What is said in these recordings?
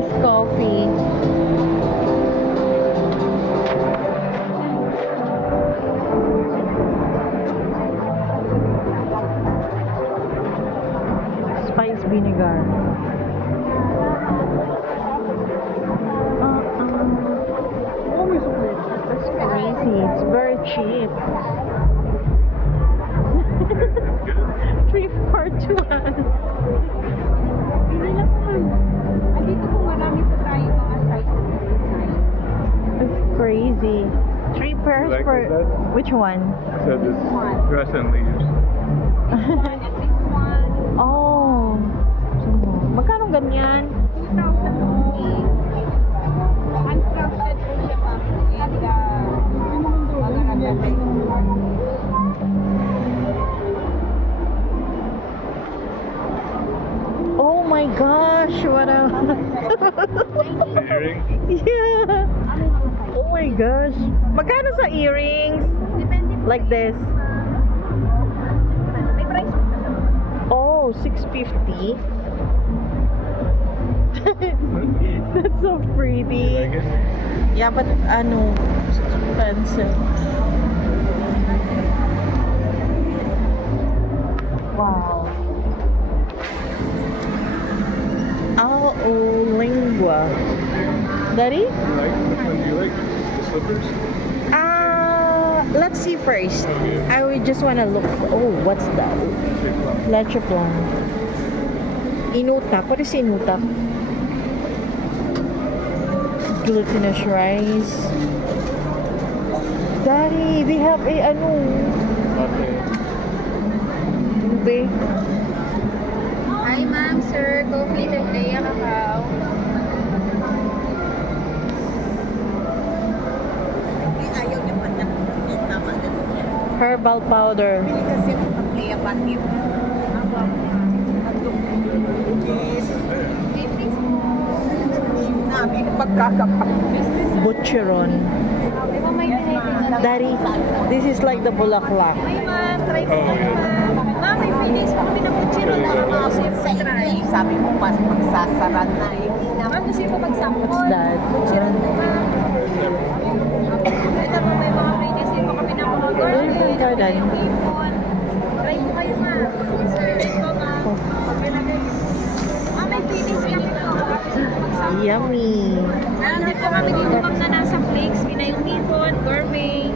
Nice coffee. Spice vinegar. That's crazy. It's very cheap. 3 for 2. Hindi na po ma'am. Andito po marami po tayo mga sizes. That's crazy. 3 pairs Like for that? which one? So this grass and leaves. And this one, Oh. Magkano ganyan? 2,000 only. Handcrafted po siya ma'am. And magaganda. Oh my gosh, what a The earring. yeah. Oh my gosh. Magkano sa earrings? Depende po. Like this. May price po. Oh, 650. That's so You pretty. like it? Yeah, but ano, it's expensive. Wow. Oh, lingua. Daddy? You like which one do you like? The slippers? Let's see first. Okay. I would just want to look for, oh, what's that? Leche plan. Inutak. What is inutak? Glutinous rice. Daddy, they have a ano, Latte. ube. Hi ma'am, sir. Coffee, Tetlea, Kakao. Ayaw niya pa na. Tama na siya. Herbal powder. Pili kasi ang pag-laya bakit. Cheese. Nabi na pagkakapak. Butcheron. Di ba may pinay Daddy, this is like the bulaklak. Hi ma'am, try po Oh, po yeah. ma'am. Ma'am, may finish pa kami ng kutsiro na Kasi kakao. sa inyo, sabi mo pas magsasaran na. Hindi na. Ma'am, gusto niyo po mag-sample? What's that? Kutsiro po ma'am. Ito po may mga finish din po kami ng mga Where garlic, you from, Jordan? yung hipon. Try po kayo ma'am. Sir, ito po ma'am. Ma'am, may finish kami po. Mag-sample. Yummy. Nandito kami dito ma'am na nasa flakes, pinayong hipon, gourmet.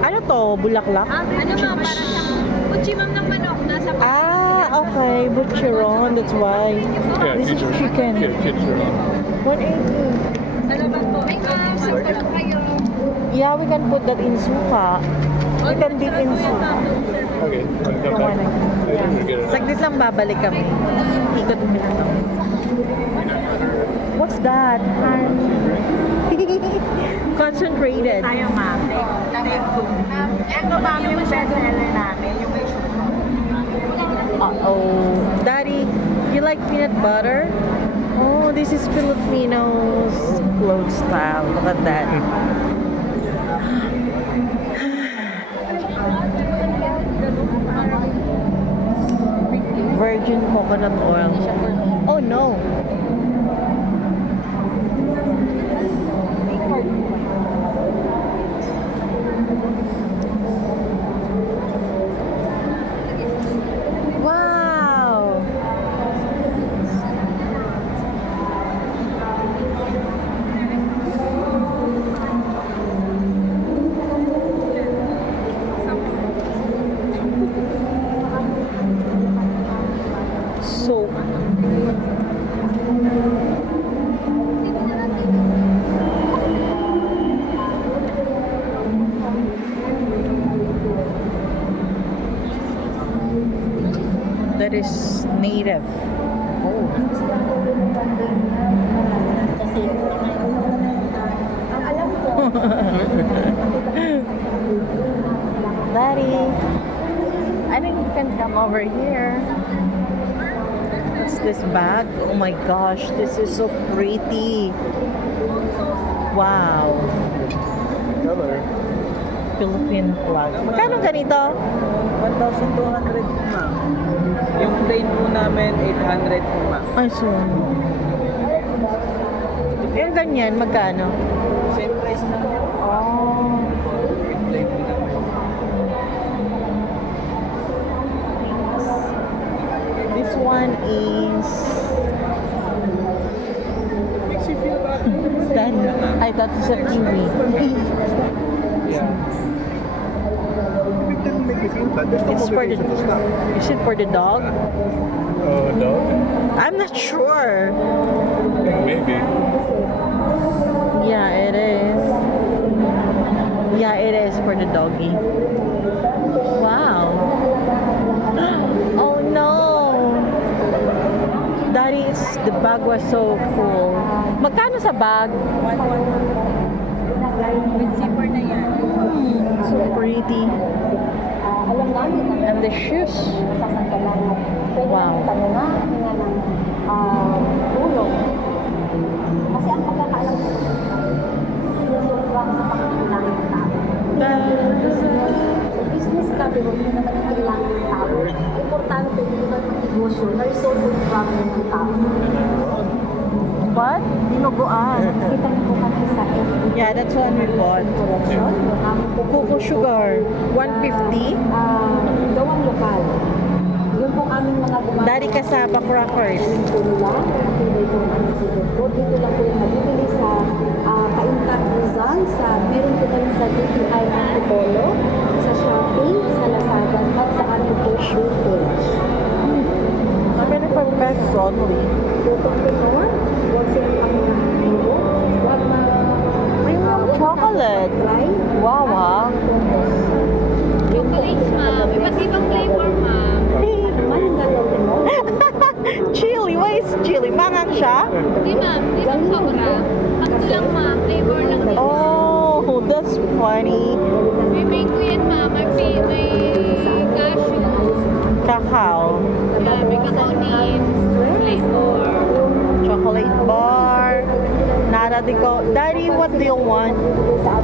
Ano to? Bulaklak? Ano ma'am, para siyang kutsi ma'am ng manok, nasa Ah, okay. Butcheron. That's why. Yeah, This is kids are- chicken. Yeah, kids are on. 180. Sa labas po. Ay ma'am, sample po kayo. Yeah, we can put that in suka. We can dip in suka. Okay, want to come back? I didn't get it. Saglit lang babalik kami. Ikot mo na to. What's that? Concentrated. Tayo ma'am. Ito ma'am yung bestseller namin. Yung may sugar. Uh-oh. Daddy, you like peanut butter? Oh, this is Filipinos clothes style. Look at that. Virgin coconut oil. Oh no. Wow. Soap. That is native. Oh. Daddy, I think you can come over here. What's this bag? Oh my gosh, this is so pretty. Wow. Color. Philippine flag. Magkano ganito? 1,200 po ma'am. Yung plain po namin, 800 po ma'am. Ay, so. Yung ganyan, magkano? Same price na. Oh. This one is... Makes you feel bad. Then, I thought it's a kiwi. Yeah. It didn't make me feel bad. There's no It's for the... motivation to stop. Is it for the dog? Oh, dog? I'm not sure. Maybe. Yeah, it is. Yeah, it is for the doggy. Wow. Oh no. Daddy, the bag was so cool. Magkano sa bag? With zipper na yan. So pretty. Alam namin na And the shoes. sasandalan mo. Pwede Wow. namin tanong nga ng tulong. Kasi ang pagkakaalam ko, sinusulang sa pangkailangan ng tao. Business ka, pero hindi naman ang kailangan ng tao. Importante, hindi naman ang negosyo, na-resolve yung problem ng tao. What? Dinuguan. Kita niyo po kami sa FB. Yeah, that's one we bought. Correction, yung aming po Coco sugar. 150. gawang lokal. Yun po aming mga gumagawa. Daddy kasaba crackers. po nila, matibay po ang produkto. Dito lang po yung nabibili sa Kaintak Rizal, meron po kami sa DTI Antipolo, sa Shopee, sa Lazada, at sa aming po page. How many per pesos only? Tutok po noon, huwag silang pangangahilo, huwag Premium chocolate. try. Wow, ah. Chocolates, ma'am. Iba't ibang flavor, ma'am. Man ang gagawin mo. Chili. Why is chili? Mangang siya? Di, ma'am. Di bang sobra? Sakto lang, ma'am. Flavor lang din. Oh, that's funny. May mango yan, ma'am. May cashew. Cacao. Yan, may cacao nibs. Flavor. Chocolate bar. Nada de ko. Daddy, what do you want?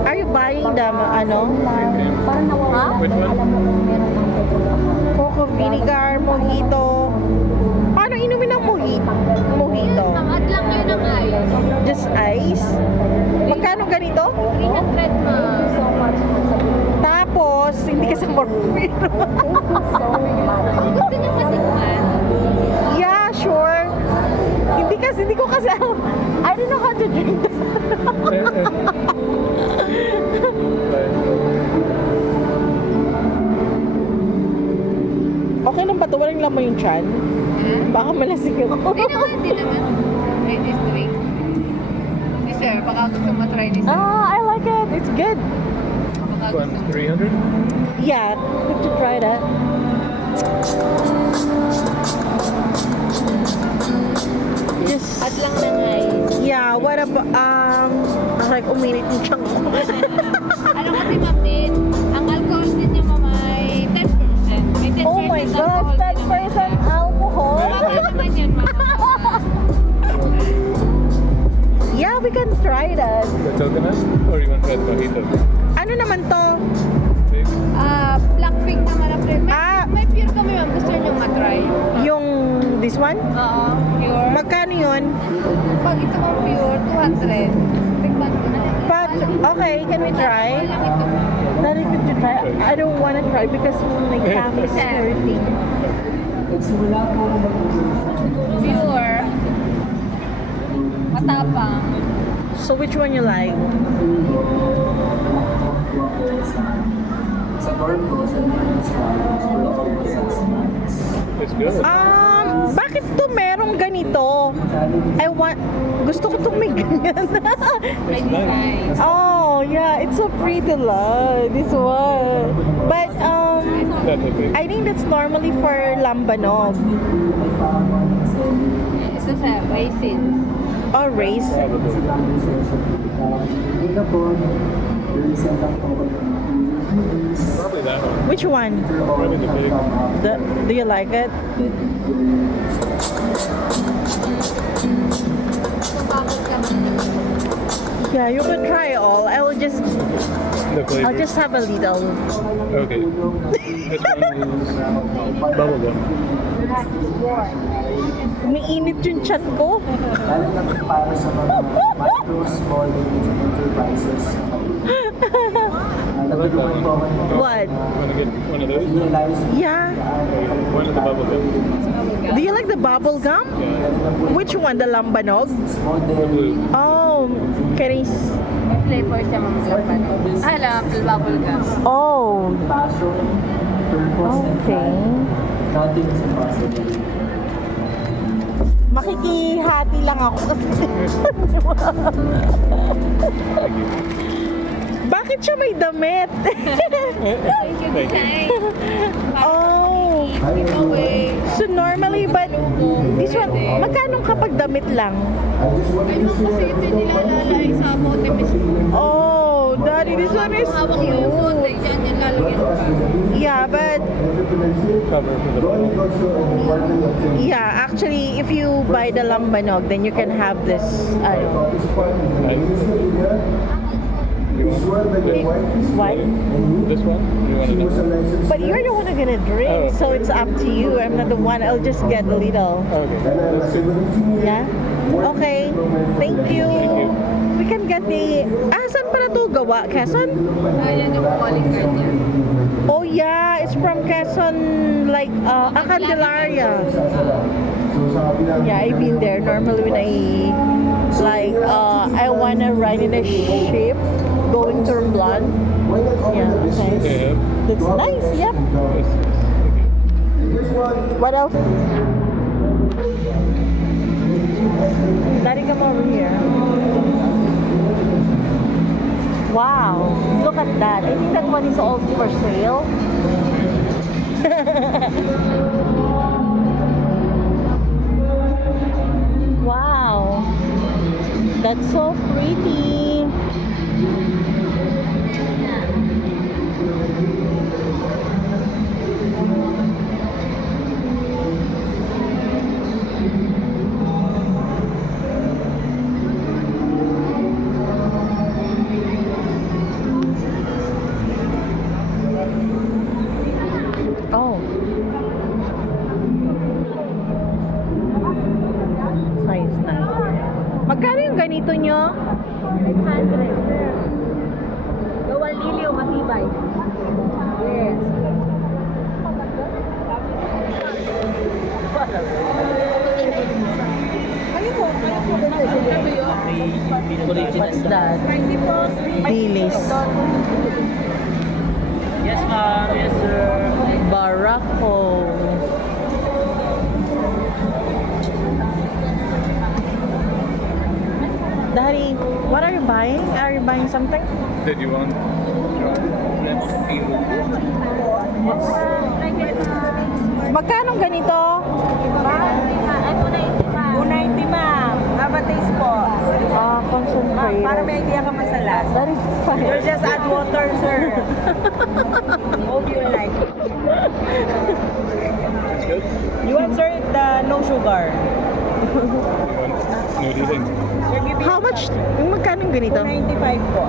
Are you buying the, ano? Parang nawawala. Which one? Alam mo kung meron ng Coco vinegar, mojito. Paano inumin ng mojito? Ma'am, add lang kayo ng ice. Just ice? Magkano ganito? 300, ma'am. so much for sa Tapos, hindi ka sa morphine. so much. Gusto niyo matikman? Yeah, sure. Hindi ko kasi, I don't know how to drink that. Okay lang ba ito? Walang laman yung chan? Baka malasing ako. Hindi naman, hindi naman. Try this drink. Yes, sir. Baka gusto mo try this. I like it. It's good. Baka One, gusto mo. 300? Yeah, good to try that. Just, Add lang ng ice. yeah, what about, like, uminit yung tiyan ko. Ano kasi, ma'am, din, ang alcohol din niya, ma'am, ay 10%. May 10% Oh my alcohol gosh, din naman 10% yan. alcohol? Bakit naman yan, ma'am? Yeah, we can try that. The coconut? Or you want red mojito? Ano naman to? Big? Black pink naman ang flavor. Ah. May pure kami, ma'am. Gusto niyo matry? Yung, this one? Oo, pure. Magkano yun? Pag ito ma'am pure, 200. Big bag na. But, okay, can we try? Lang ito, ma'am. That is good to try. I don't want to try because my tongue is hurting. Pure. Matapang. So, which one you like? It's good. Bakit to merong ganito? Gusto ko itong may ganyan. It's nice. Oh, yeah, it's so pretty lang. This one. But, That's okay. I think that's normally for lambanog. Ito sa raisins. Or race. Probably. Probably that one. Which one? Probably the big. Do you like it? Bakit kami? Yeah, you can try all. The flavor. I'll just have a little. Okay. This one is bubble gum. That is warm. Umiinit yung chat ko. Lalo na para sa mga micro, small, and medium enterprises. Nagtulungan po ako nito. What? You want to get one of those? Realize Yeah. One of the bubble gum? Do you like the bubble gum? Yeah. Which one? The lambanog? small dairy. Blue. Oh, Karis. Flavor siya mga laban. Ay, lang, bubble gum. Oh, Passion, purpose, and okay. pride. Nothing is impossible. Makikihati lang ako. Thank you. Bakit siya may damit? Thank you. Oh, Giveaway. so normally, but this one, magkano kapag damit lang? Ano kasi ito nilalagay sa bote mismo. Oh, daddy, this one is Hawak mo yung bote, cute. dyan yung lalagyan. Yeah, but Cover for the bubble. yeah, actually, if you buy the lambanog, then you can have this. Ano, You want what? this one? You want it? But you're the one who's gonna drink, so it's up to you. I'm not the one. I'll just get a little. Okay. That's good. Yeah? Okay. Thank you. We can get the... Ah, saan pala to gawa? Quezon? Ayan yung calling card niya. Oh yeah, it's from Quezon, like, Candelaria. Yeah, I've been there. Normally when I wanna ride in a ship going to Romblon. Yeah, okay. Yeah. That's nice, yep. What else? Daddy, come over here. Wow, look at that. I think that one is also for sale. Wow, that's so pretty. Oh. Nice, nice. Magkano yung ganito nyo? 800. Gawang liliw, matibay. Yes. What's that? Dilis. Yes, ma'am. Yes, sir. Barako. Daddy, what are you buying? Are you buying something? Did you want? Magkano ganito? 290 ma'am. Have a taste po. Concentrate. Para may idea ka masalas. That is fine. You just add water, sir. Hope you like it. That's good. You want, sir, the no sugar? You want? What do you think? Sir, give me How much? Yung magkano ganito? 295 po.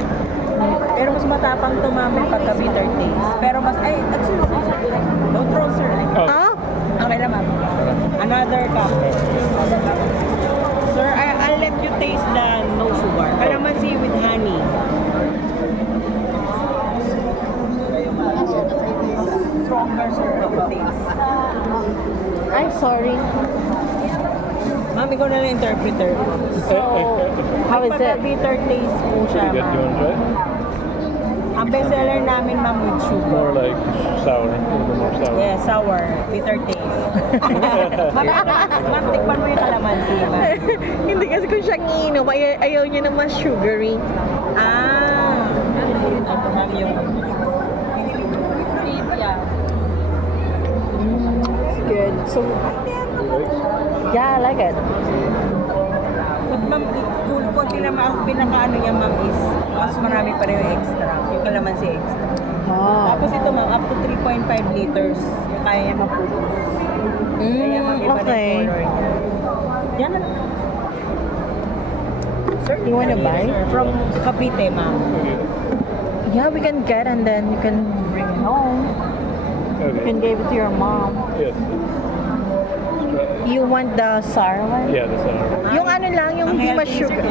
Pero mas matapang to, ma'am, pagka bitter taste. Pero mas, ay, don't throw, sir. Oh. Ah? Okay na, ma'am. Another cup. Sir, I'll let you taste the no sugar. Calamansi with honey. Stronger, sir, the taste. Ay, sorry. Ma'am, ikaw na lang interpreter. So, How is it? bitter taste po siya, You ma'am. want to try? Ang bestseller namin, ma'am, with sugar. More like sour. A little bit more sour. Yeah, sour. Bitter taste. Ma'am, tikpan mo yung calamansi, ma'am. Hindi kasi kung siyang iinom, ayaw niya na mas sugary. Ah. Ito, ma'am, yung... It's good. So, yeah, I like it. But ma'am, kung konti lang ang pinakaano niya, ma'am, is mas marami pa rin yung extra. Yung calamansi extra. Oh. Tapos ito, ma'am, up to 3.5 liters. Yung kaya niya mapupos. Kaya, ma'am, iba na Okay. yung color niya. Yan na. Sir, You wanna buy? From Cavite, ma'am. Yeah, we can get and then you can bring it home. You Okay. can give it to your mom. Yes. Let's try it. You want the sour one? Yeah, the sour. Yung ano lang, yung hindi ma-sugar.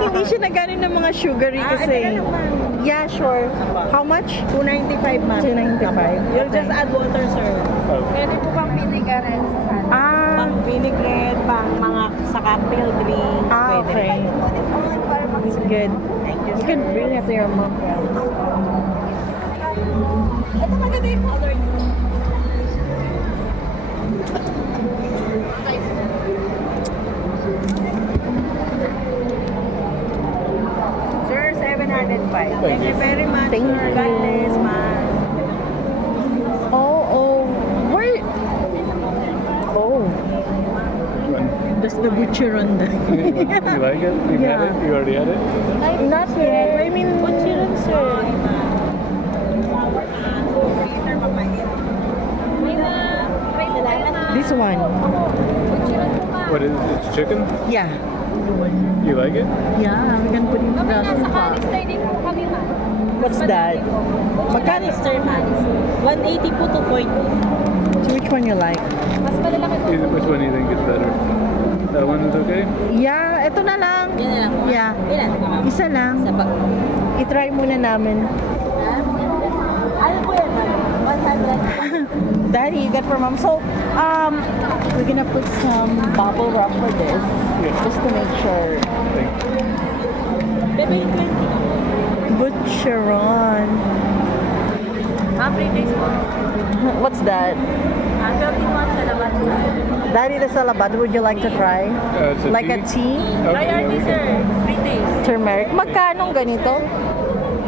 Hindi siya nagano ng mga sugary kasi. Yeah, sure. How much? 295 ma'am. 295. You'll just add water, sir. Oh, Pwede po bang pinagaran sa sana? Ah, Pang vinaigrette, pang mga sa cocktail drinks. okay. It's good. You can bring it to your mom. Ito maganda yung color niyo. Sir, 705. Thank you very much, Thank sir. you. God bless, ma'am. Oh, where? Oh, one. that's the butcheron. You like it? You Yeah. had it? You already had it? Not yet. I mean, butcheron, sir. This one. What is it? It's chicken? Yeah. You like it? Yeah, we can put it in Kami the nasa sofa. Calister din po kami ma. What's that? Magkano? Sir, ma'am. 180 po to 40. So which one you like? Mas malalaki po. Which one do you think is better? That one is okay? Yeah, ito na lang. Yan na lang po. Yeah. Ilan? Isa lang. Sa bag. I-try muna namin. Ano po yan, ma'am? 100. Daddy, you got for mom. So, we're gonna put some bubble wrap for this, Yeah. just to make sure. Thank you. Bebe, 20. Butcheron. Ma'am, 3 days po. What's that? 31 sa laban. Daddy, the salabad, would you like to try? It's a Like a tea? Okay, yeah, we sir. can. 3 days. Turmeric. Magkano ganito?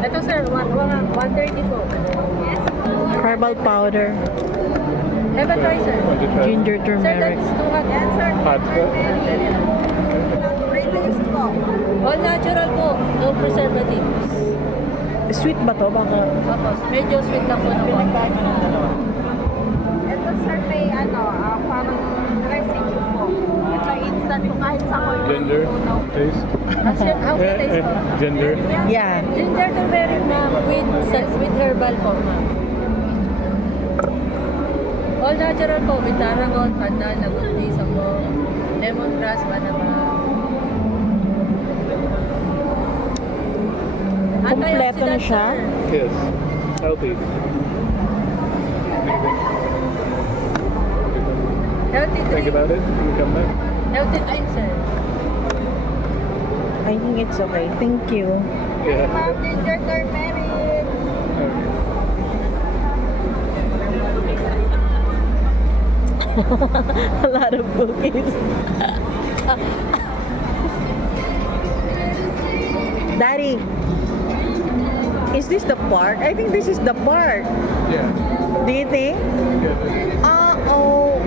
Ito, sir. 130 po. Herbal powder, Have a try, sir. Want to try? ginger, Sir, turmeric. that's 200. Yan, sir. Hot stuff? 3 days po. All natural po. No preservatives. Sweet ba to? Baka. Tapos, medyo sweet lang po ng konti. Ito sir may parang dressing po. Ito instant po kahit sa ko. Ginger taste? How can taste po? Ginger? Yeah. Ginger turmeric, ma'am, with herbal po, ma'am. All natural po, with tarragon, pandan, lagundi, sabong, lemongrass, banana. Kompleto na siya? Yes. Healthy. Healthy Think drink. about it when you come back. Healthy drink, sir. I think it's okay. Thank you. Yeah. Ginger turmeric. Okay. A lot of cookies. Daddy, is this the park? I think this is the park. Yeah. Do you think? Yeah. Uh-oh.